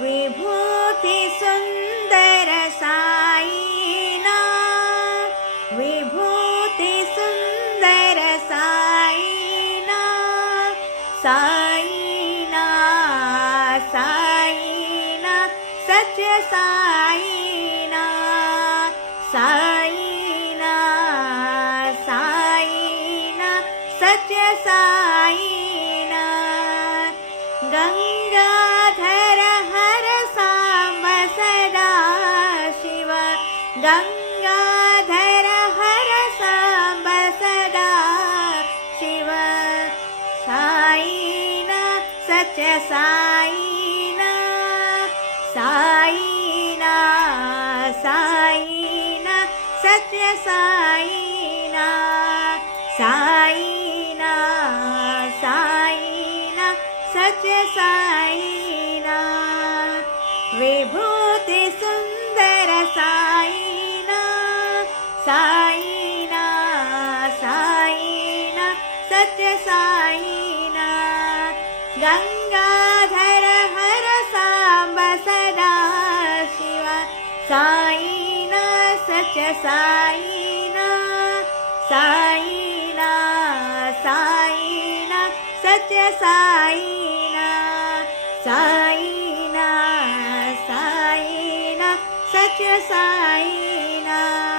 विभूति सुंदर साईनाथ, विभूति सुंदर साईनाथ, साईनाथ साईनाथ सच साईनाथ, साईनाथ साईनाथ सच साईनाथ। गंगाधर हर सांब सदा शिव, गंगाधर हर सांब सदा शिव, साईनाथ सच साईनाथ, साईनाथ साईनाथ सच साईनाथ, साईनाथ साईनाथ सच साईनाथ। विभूति सुंदर साईनाथ, साईनाथ साईनाथ सच साईनाथ। गंगाधर हर सांब सदा शिव, साईनाथ सच साईनाथ, साईनाथ साईनाथ सच साईनाथ, साईनाथ साईनाथ सच साईनाथ।